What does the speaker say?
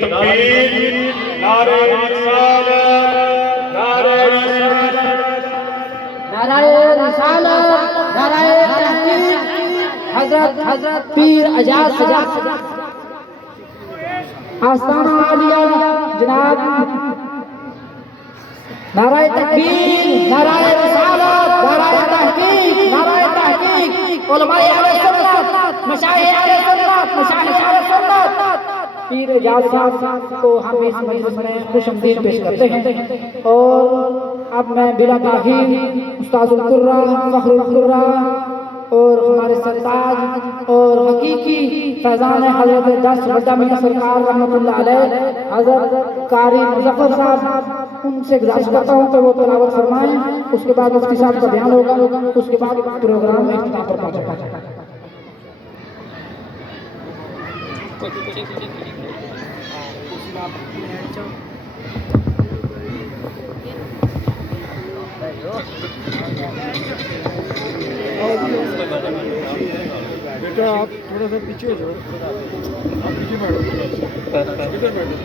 تکبیر نعرہ رسالت نعرہ رسالت نعرہ تحقیق حضرت پیر اعجاز آستانہ عالیہ جناب نعرہ تکبیر نعرہ رسالت نعرہ تحقیق علماء اہل سنت مشایخ اہل سنت پیر اعجاز صاحب کو ہم اس مجلس میں خوش آمدید پیش کرتے ہیں اور اب میں بلا تاخیر استاذ القرہ فخر القرہ اور ہمارے سرتاج اور حقیقی فیضان حضرت دست وجہ میں سرکار رحمۃ اللہ علیہ حضرت قاری مظفر صاحب ان سے گزارش کرتا ہوں کہ وہ تلاوت فرمائیں، اس کے بعد مفتی صاحب کا بیان ہوگا، اس کے بعد پروگرام اختتام پر پہنچے گا۔ بیٹا آپ تھوڑا سا پیچھے ہو جاؤ، آپ پیچھے بیٹھو، ادھر بیٹھو۔